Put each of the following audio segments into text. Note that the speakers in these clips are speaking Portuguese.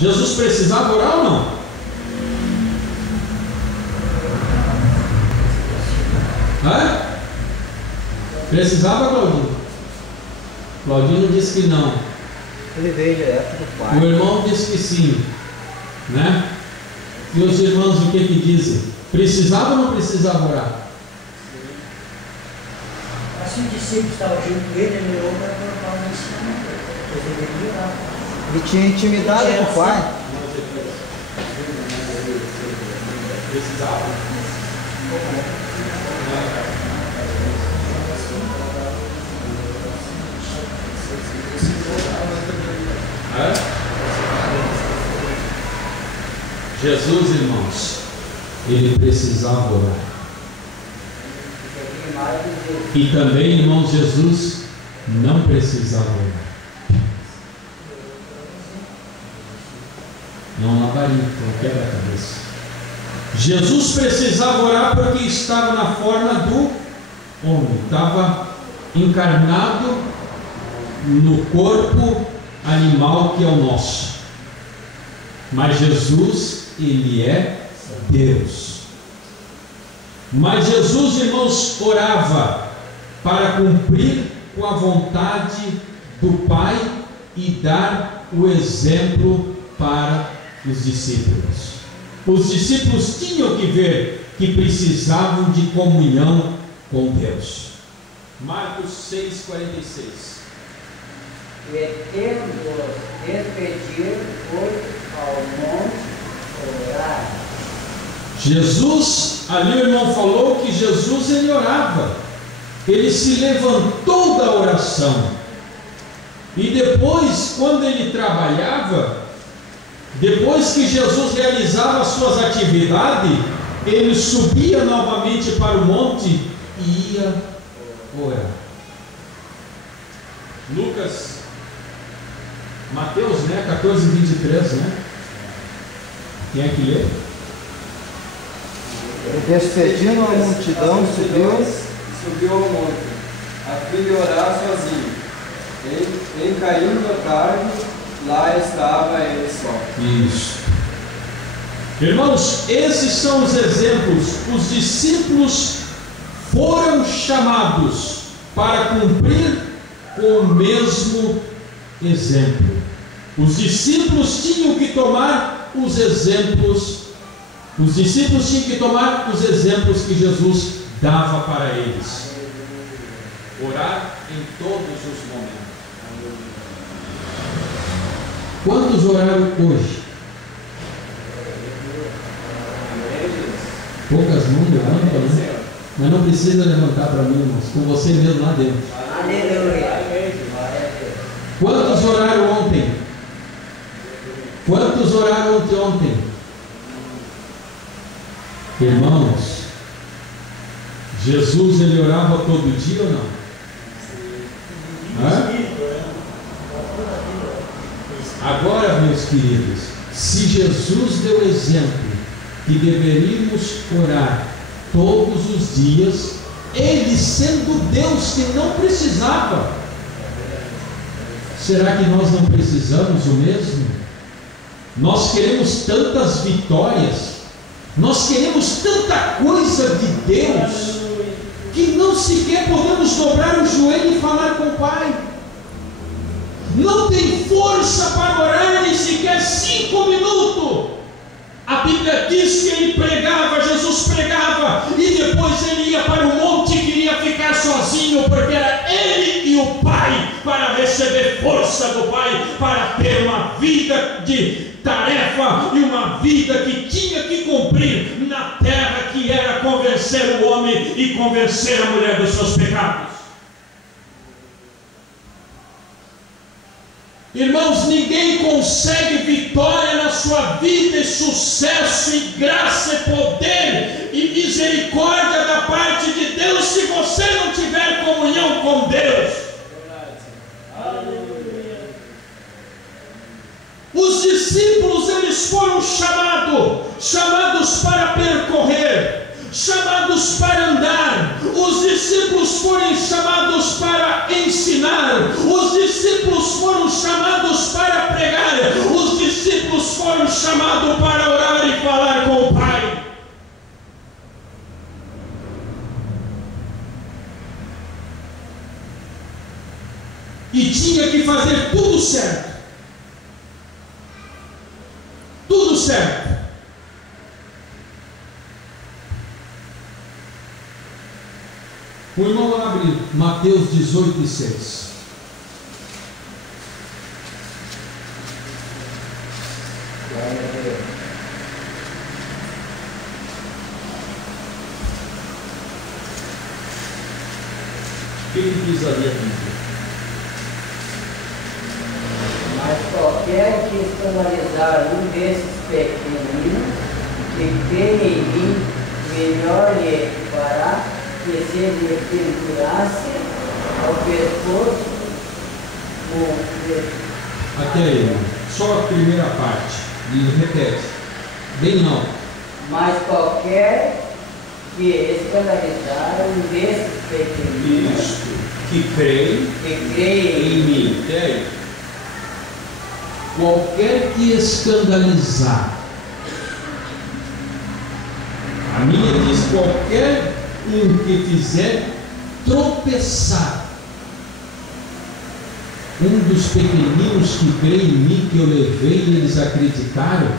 Jesus precisava orar ou não? Precisava, Claudinho? Claudinho disse que não. Ele veio direto do Pai. O irmão disse que sim, né? E os irmãos o que dizem? Precisava ou não precisava orar? Assim, o discípulo estava junto com ele, ele orou para colocar o ensinamento. Ele deveria orar. Ele tinha intimidade com o Pai. Precisava. Jesus, irmãos, ele precisava orar. E também, irmãos, Jesus não precisava orar. É um labirinto, um quebra-cabeça. Jesus precisava orar porque estava na forma do homem, estava encarnado no corpo animal que é o nosso. Mas Jesus, ele é Deus. Mas Jesus, irmãos, orava para cumprir com a vontade do Pai e dar o exemplo para os discípulos. Os discípulos tinham que ver que precisavam de comunhão com Deus. Marcos 6,46. E tendo despedir, foi ao monte orar. Jesus, ali o irmão falou que Jesus ele orava. Ele se levantou da oração. E depois, quando ele trabalhava, depois que Jesus realizava as suas atividades, ele subia novamente para o monte e ia orar. Mateus, né? 14:23, né? Quem é que lê? Despedindo a multidão, subiu ao monte, a fim de orar sozinho. Em caindo a tarde, lá estava ele só. Isso. Irmãos, esses são os exemplos. Os discípulos foram chamados para cumprir com o mesmo exemplo. Os discípulos tinham que tomar os exemplos. Os discípulos tinham que tomar os exemplos que Jesus dava para eles. Orar em todos os momentos. Quantos oraram hoje? Poucas mãos levantam, né? Mas não precisa levantar para mim, irmãos, com você mesmo lá dentro. Aleluia. Quantos oraram ontem? Quantos oraram ontem? Irmãos, Jesus ele orava todo dia ou não? Agora, meus queridos, se Jesus deu exemplo que deveríamos orar todos os dias, ele sendo Deus que não precisava, será que nós não precisamos o mesmo? Nós queremos tantas vitórias, nós queremos tanta coisa de Deus, que não sequer podemos dobrar o joelho e falar com o Pai. Não tem força para orar nem sequer 5 minutos. A Bíblia diz que ele pregava, Jesus pregava, e depois ele ia para o monte e queria ficar sozinho, porque era ele e o Pai, para receber força do Pai, para ter uma vida de tarefa e uma vida que tinha que cumprir na terra, que era convencer o homem e convencer a mulher dos seus pecados. Irmãos, ninguém consegue vitória na sua vida e sucesso e graça e poder e misericórdia da parte de Deus se você não tiver comunhão com Deus. Os discípulos eles foram chamados para percorrer, chamados para andar. Os discípulos foram chamados para ensinar. Os discípulos foram chamados para pregar. Os discípulos chamado para orar e falar com o Pai. E tinha que fazer tudo certo. Tudo certo. O irmão abre Mateus 18:6. O que ele diz ali a Bíblia? Mas qualquer que escandalizar um desses pequeninos que crê em mim, melhor lhe fará que se lhe pendurasse ao pescoço com Até aí, irmão. Só a primeira parte. E repete. Bem alto. Mas qualquer que escandalizar um desses pequeninos Isto. Que creem que crê em mim. Até aí. Qualquer que escandalizar. A minha diz qualquer um que fizer tropeçar um dos pequeninos que creem em mim, que eu levei e eles acreditaram,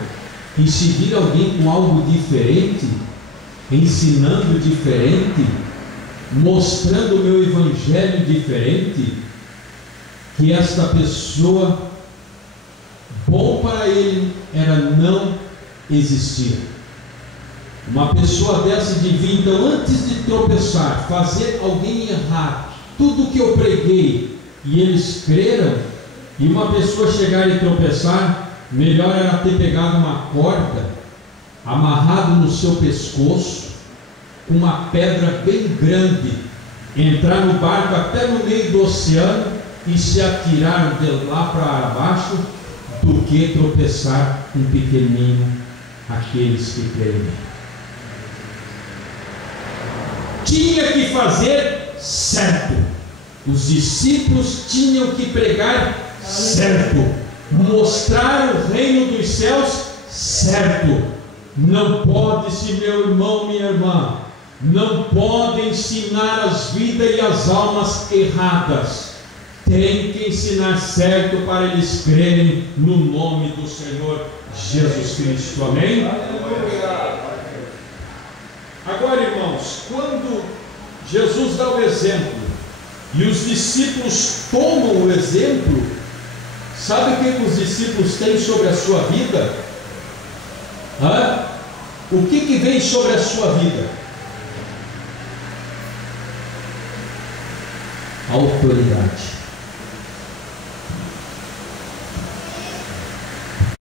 e se vir alguém com algo diferente, ensinando diferente, mostrando o meu evangelho diferente, que esta pessoa, bom para ele era não existir. Uma pessoa dessa devia, então, antes de tropeçar, fazer alguém errar tudo que eu preguei e eles creram, e uma pessoa chegar e tropeçar, melhor era ter pegado uma corda, amarrado no seu pescoço, com uma pedra bem grande, entrar no barco até no meio do oceano e se atirar de lá para baixo, do que tropeçar um pequenino, aqueles que creem. Tinha que fazer certo. Os discípulos tinham que pregar certo, mostrar o reino dos céus certo. Não pode-se, meu irmão, minha irmã, não pode ensinar as vidas e as almas erradas. Tem que ensinar certo para eles crerem no nome do Senhor Jesus Cristo. Amém? Agora, irmãos, quando Jesus dá o exemplo e os discípulos tomam o exemplo, sabe o que os discípulos têm sobre a sua vida? O que vem sobre a sua vida? Autoridade.